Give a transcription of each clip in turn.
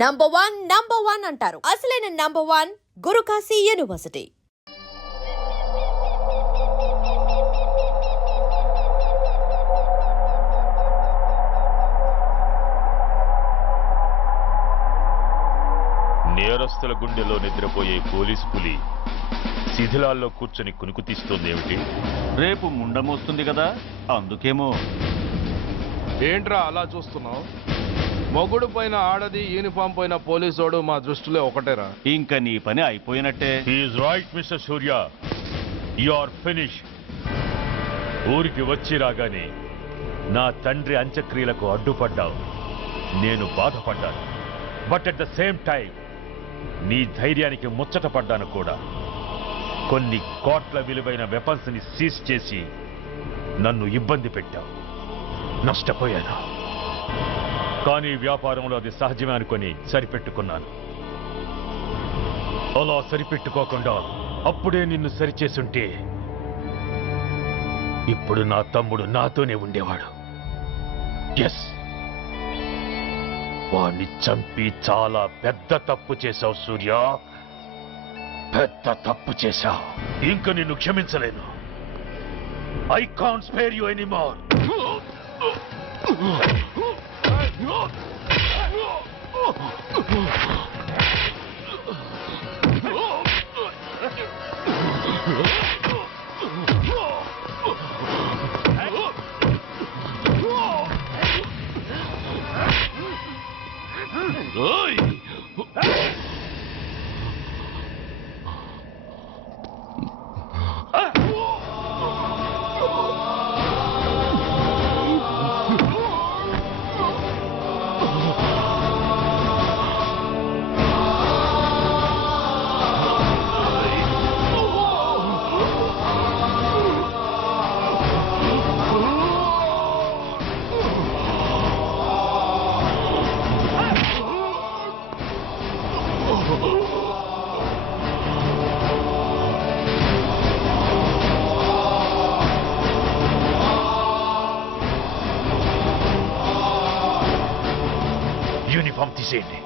Number one అంటారు. అసలైన number one Guru Kashi university. నేరస్తుల గుండెలో నిద్రపోయే పోలీసు పులి శిథిలాల్లో కూర్చొని కునుకు తీస్తోందేమిటి? రేపు ముండమొస్తుంది కదా, అందుకేమో. ఏంట్రా అలా చూస్తున్నావు? మొగుడు పైన ఆడది, యూనిఫామ్ పైన పోలీసోడు మా దృష్టిలో ఒకటేరా. ఇంకా నీ పని అయిపోయినట్టే. He's right mister Surya, you are finish. ఊరికి వచ్చి రాగానే నా తండ్రి అంత్యక్రియలకు అడ్డుపడ్డావు. నేను బాధపడ్డాను. But at the same time నీ ధైర్యానికి ముచ్చటపడ్డాను కూడా. కొన్ని కోట్ల విలువైన వెపన్స్ ని సీజ్ చేసి నన్ను ఇబ్బంది పెట్టావు. నష్టపోయాను. కానీ వ్యాపారంలో అది సహజమే అనుకొని సరిపెట్టుకున్నాను. అలా సరిపెట్టుకోకుండా అప్పుడే నిన్ను సరిచేసుంటే ఇప్పుడు నా తమ్ముడు నాతోనే ఉండేవాడు. ఎస్, వాణ్ణి చంపి చాలా పెద్ద తప్పు చేశావు సూర్య. పెద్ద తప్పు చేశావు. ఇంక నిన్ను క్షమించలేను. I can't spare you anymore. Uniform తీసేయండి.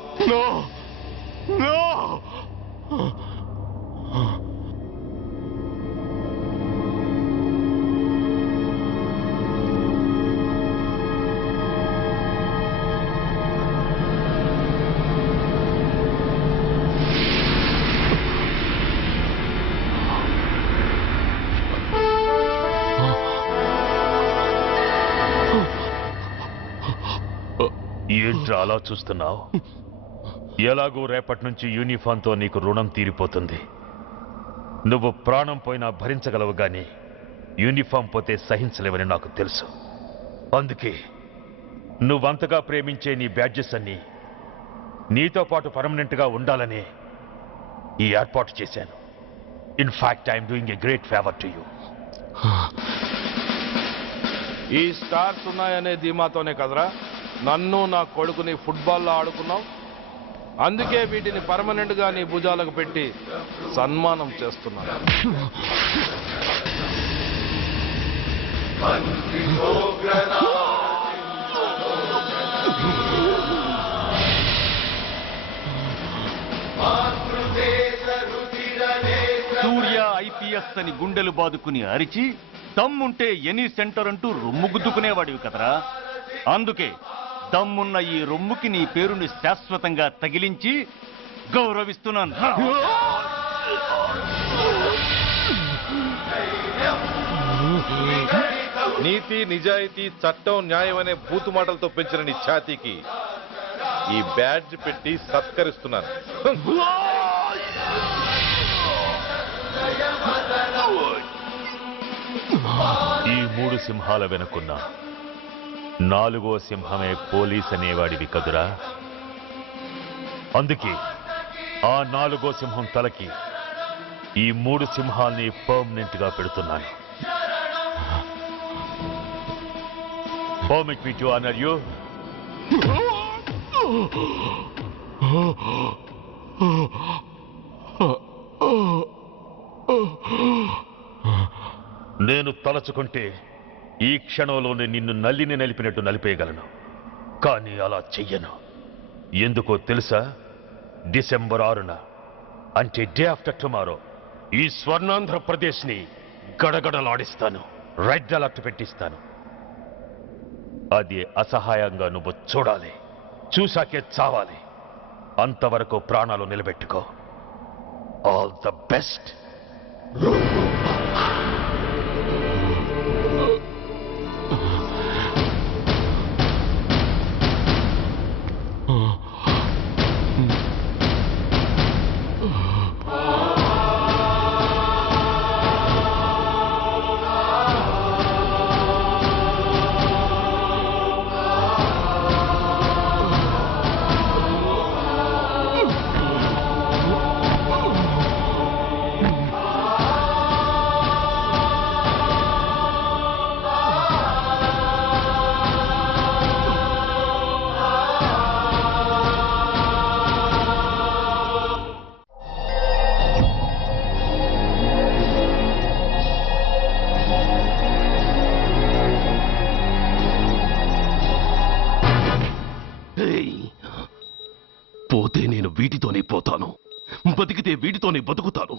ఏంట్రా అలా చూస్తున్నావు? ఎలాగూ రేపటి నుంచి యూనిఫామ్తో నీకు రుణం తీరిపోతుంది. నువ్వు ప్రాణం పోయినా భరించగలవు గాని యూనిఫామ్ పోతే సహించలేవని నాకు తెలుసు. అందుకే నువ్వంతగా ప్రేమించే నీ బ్యాడ్జెస్ అన్ని నీతో పాటు పర్మనెంట్గా ఉండాలని ఈ ఏర్పాటు చేశాను. In fact I'm doing a great favour to you. ఈ స్టార్స్ ఉన్నాయనే ధీమాతోనే కదరా నన్ను నా కొడుకుని ఫుట్బాల్లో ఆడుకున్నావు. అందుకే వీటిని పర్మనెంట్ గా నీ భుజాలకు పెట్టి సన్మానం చేస్తున్నాను. సూర్య ఐపీఎస్ అని గుండెలు బాదుకుని అరిచి దమ్ముంటే ఎనీ సెంటర్ అంటూ రొమ్ము గుద్దుకునేవాడివి కదరా. అందుకే దమ్మున్న ఈ రొమ్ముకి నీ పేరుని శాశ్వతంగా తగిలించి గౌరవిస్తున్నాను. నీతి, నిజాయితీ, చట్టం, న్యాయం అనే బూతు మాటలతో పెంచిన నీ ఛాతీకి ఈ బ్యాడ్జ్ పెట్టి సత్కరిస్తున్నాను. ఈ మూడు సింహాల వెనుకున్న నాలుగో సింహమే పోలీస్ అనేవాడివి కదురా. అందుకే ఆ నాలుగో సింహం తలకి ఈ మూడు సింహాల్ని పర్మనెంట్ గా పెడుతున్నాను. Permit me to honor you. నేను తలచుకుంటే ఈ క్షణంలోనే నిన్ను నల్లిని నలిపినట్టు నలిపేయగలను. కానీ అలా చెయ్యను. ఎందుకో తెలుసా? డిసెంబర్ 6న అంటే డే ఆఫ్టర్ టుమారో ఈ స్వర్ణాంధ్రప్రదేశ్ని గడగడలాడిస్తాను. రెడ్ అలర్ట్ పెట్టిస్తాను. అది అసహాయంగా నువ్వు చూడాలి. చూశాకే చావాలి. అంతవరకు ప్రాణాలు నిలబెట్టుకో. All the best. పోతే నేను వీటితోనే పోతాను, బతికితే వీటితోనే బతుకుతాను.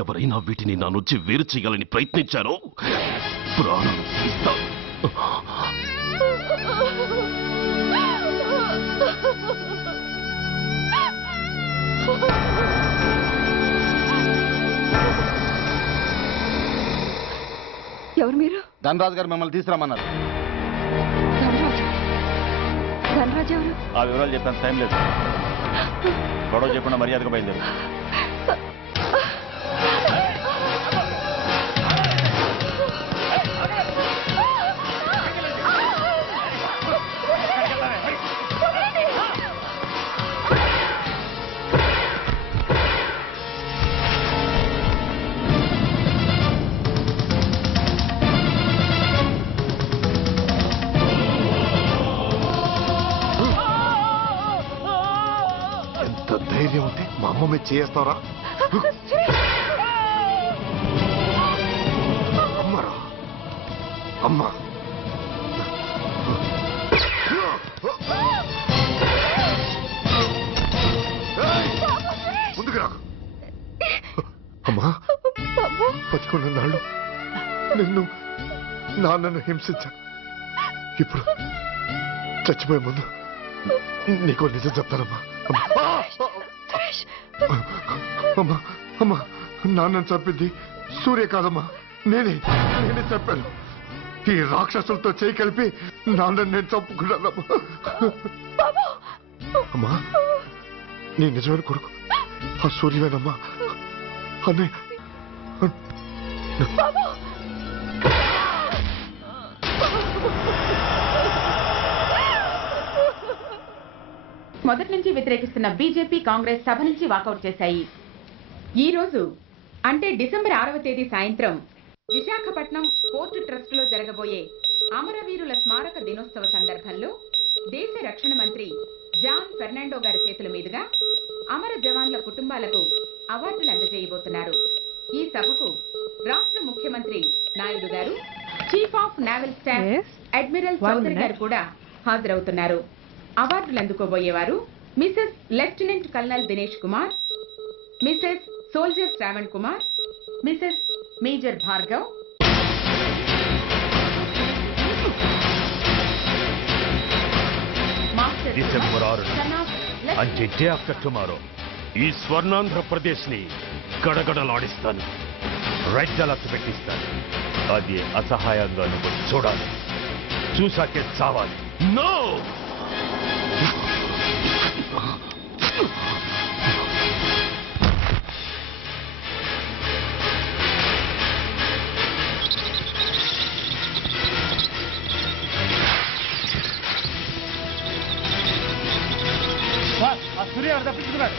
ఎవరైనా వీటిని నా నుంచి వేరు చేయాలని ప్రయత్నించారో ప్రాణం తీస్తాను. ఎవరు మీరు? ధనరాజు గారు మిమ్మల్ని తీసుకురామన్నారు. ధనరాజు ఎవరు? ఆ వివరాలు చెప్పాను, టైం లేదు. గొడవ చెప్పకుండా మర్యాదగా బయలుదేరు. ధైర్యం ఉంటే మా అమ్మ మీద చేస్తారా? అమ్మరా అమ్మ, ముందుకు రా అమ్మా. బతికున్న నాళ్ళు నిన్ను నాన్నను హింసించాను. ఇప్పుడు చచ్చిపోయే ముందు నీకో నిజం చెప్తానమ్మా. అమ్మా అమ్మా, నాన్నను చంపింది సూర్య కాదమ్మా, నేనే చెప్పాను. ఈ రాక్షసులతో చేయి కలిపి నాన్నని నేను చంపుకున్నానమ్మా. అమ్మా, నీ నిజమైన కొడుకు ఆ సూర్యవేనమ్మా. అన్నయ్య మొదటి నుంచి వ్యతిరేకిస్తున్న బీజేపీ, కాంగ్రెస్ సభ నుంచి వాకౌట్ చేశాయి. ఈ రోజు అంటే డిసెంబర్ 6వ తేదీ సాయంత్రం విశాఖపట్నం పోర్టు ట్రస్టులో జరగబోయే అమరవీరుల స్మారక దినోత్సవ సందర్భంలో దేశ రక్షణ మంత్రి జాన్ ఫెర్నాండో గారి చేతుల మీదుగా అమర జవాన్ల కుటుంబాలకు అవార్డులు అందజేయబోతున్నారు. ఈ సభకు రాష్ట్ర ముఖ్యమంత్రి నాయుడు గారు, chief of naval staff admiral Chaudhary గారు కూడా హాజరవుతున్నారు. అవార్డులు అందుకోబోయేవారు Mrs lieutenant colonel Dinesh Kumar, Mrs soldier Shravan Kumar, Mrs major Bhargav, master December 6న అంటే డే ఆఫ్టర్ టుమారో ఈ స్వర్ణాంధ్రప్రదేశ్ని గడగడలాడిస్తాను. రెడ్ అలర్ట్ పెట్టిస్తాను. అది అసహాయంగా నువ్వు చూడాలి. చూశాకే చావాలి. నో! సూర్య తప్పించుకున్నాడు.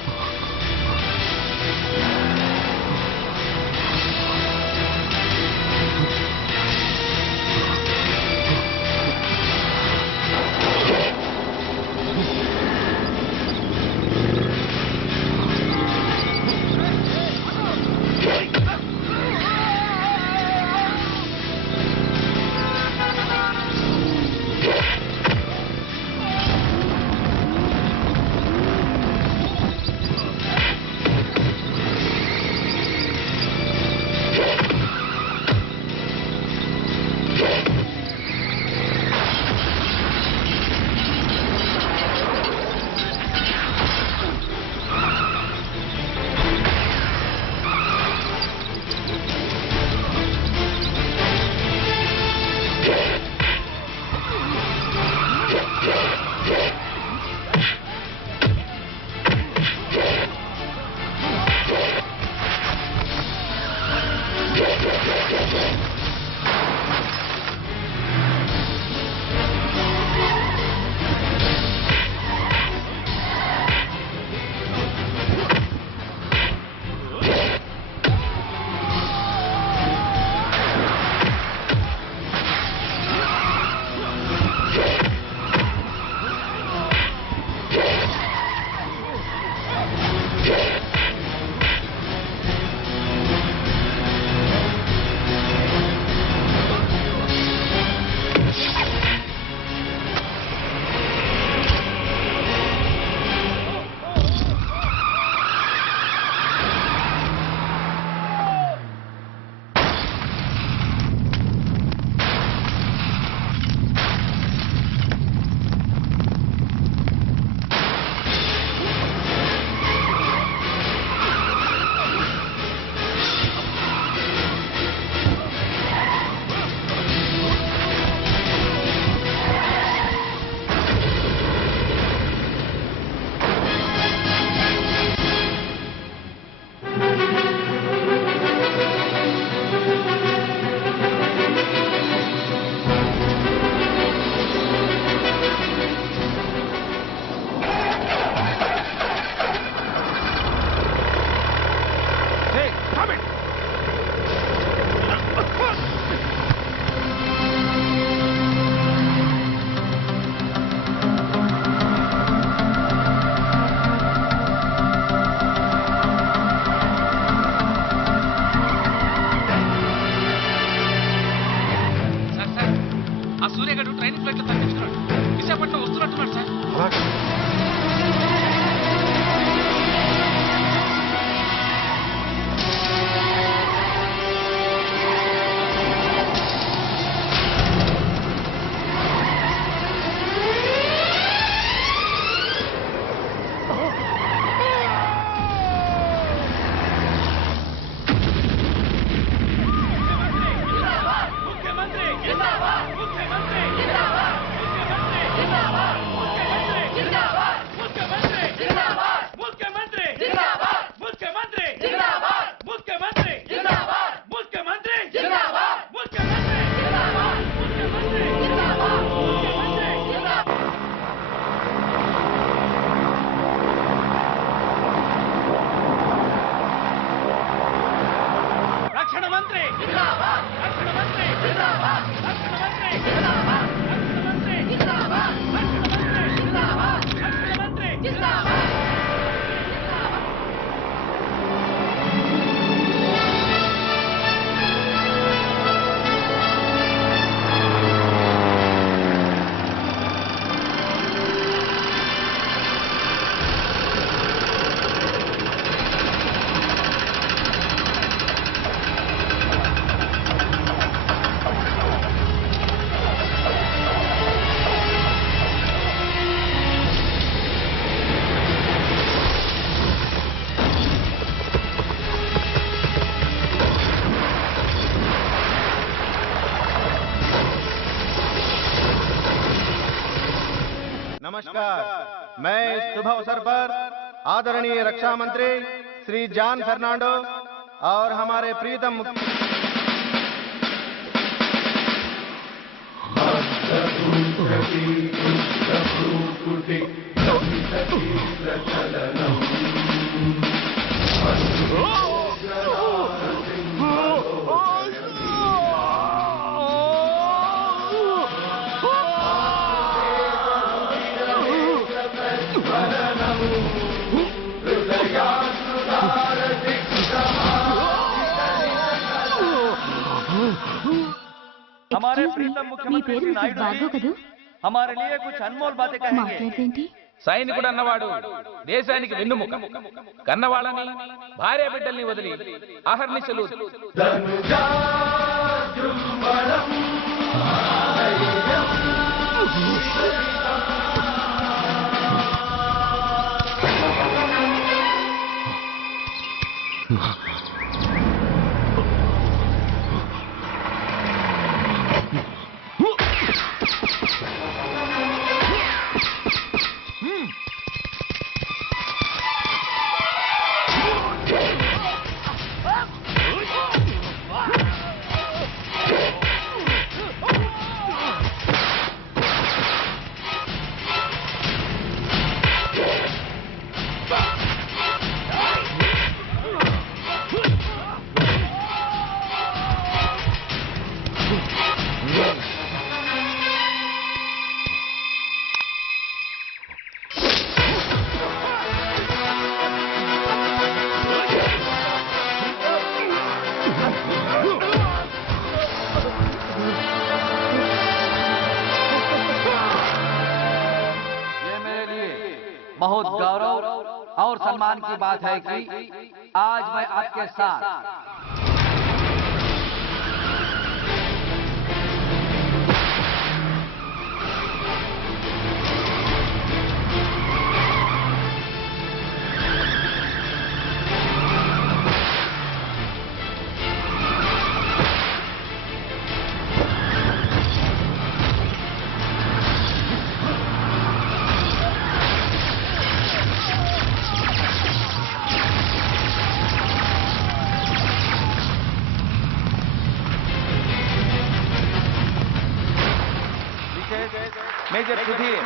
मैं इस शुभ अवसर पर आदरणीय रक्षा मंत्री श्री जॉन फर्नांडो और हमारे प्रीतम हमारे प्रीतम मुख्यमंत्री श्री नायडू जी हमारे लिए कुछ अनमोल बातें कहेंगे। సైనికుడు అన్నవాడు దేశానికి వెన్నుముక. కన్నవాళ్ళని భార్య బిడ్డల్ని వదిలి అహర్నిశలు बहुत गौरव और सम्मान की बात है कि आज मैं आपके साथ major Sudhir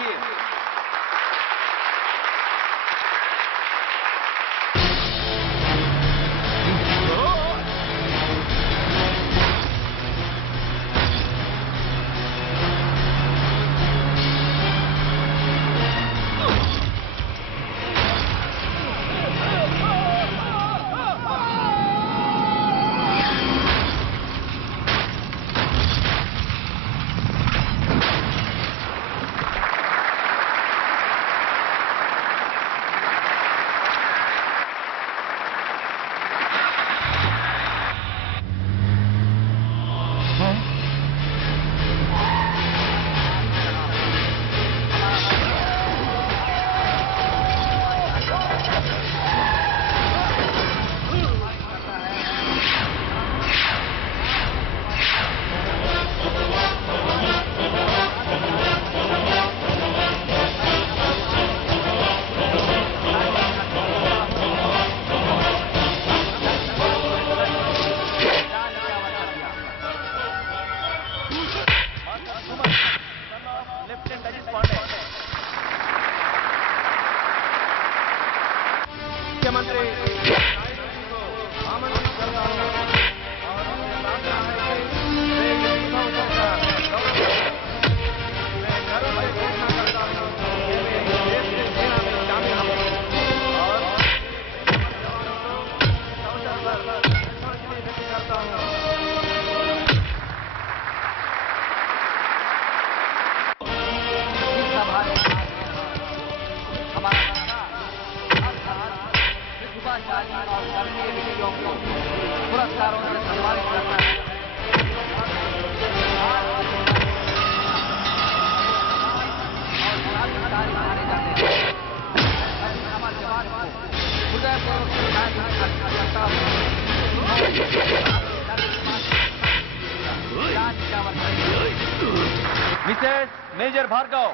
Mrs major Bhargav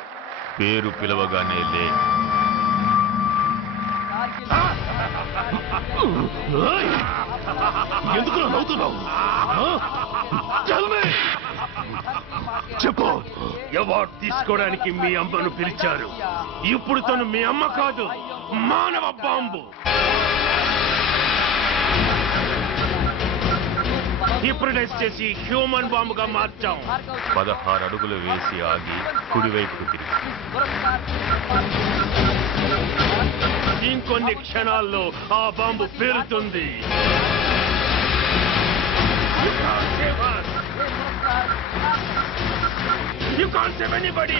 పేరు పిలవగానే లే. ఎందుకు నవ్వుతున్నావు? చెప్పు. అవార్డు తీసుకోవడానికి మీ అమ్మను పిలిచారు. ఇప్పుడు తను మీ అమ్మ కాదు, మానవ బాంబు. హిప్నటైజ్ చేసి హ్యూమన్ బాంబుగా మార్చాం. 16 అడుగులు వేసి ఆగి కుడివైపుకు తిరిగి ఇంకొన్ని క్షణాల్లో ఆ bomb పేలుతుంది. You can't save anybody.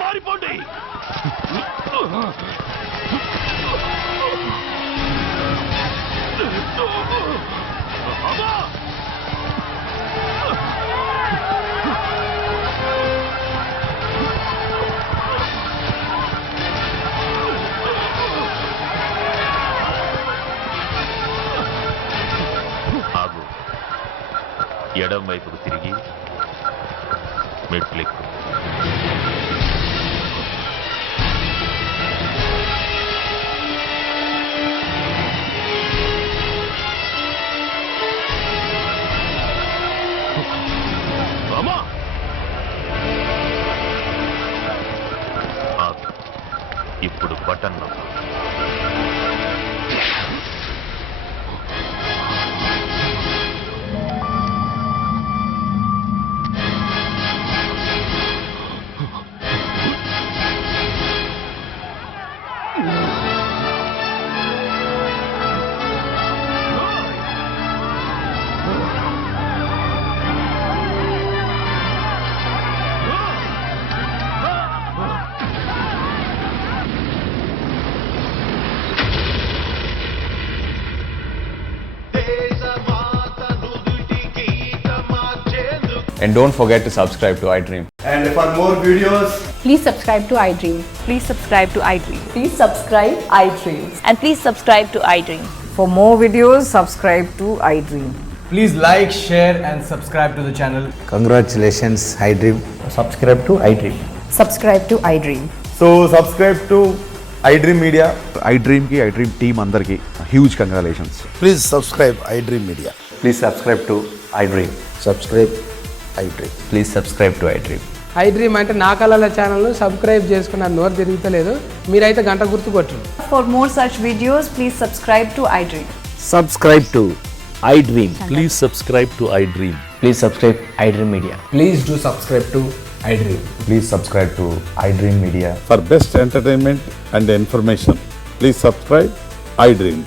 పారిపోండి. ఆగు. ఎడం వైపుకు తిరిగి మెట్లెక్కు. ఇప్పుడు బటన్ నొక్కు. And don't forget to subscribe to iDream. And for more videos, Please subscribe to iDream. Please subscribe to iDream. Please subscribe iDream. And please subscribe to iDream. For more videos, subscribe to iDream. please like, share and subscribe to the channel. Congratulations, iDream. Subscribe to iDream. Subscribe to iDream. So subscribe to iDream Media. iDream ki iDream team andar ki huge congratulations. Please subscribe iDream Media. Please subscribe to iDream. Subscribe iDream. Please subscribe to iDream. iDream అంటే నా కళల ఛానల్ను subscribe చేసుకున్న నోరు తిరుగుతలేదు. మీరైతే గంట గుర్తు కొట్టండి. For more such videos, please subscribe to iDream. Subscribe to iDream. Please subscribe to iDream. Please subscribe iDream Media. Please do subscribe to iDream. Please subscribe to iDream Media. For best entertainment and information, please subscribe iDream.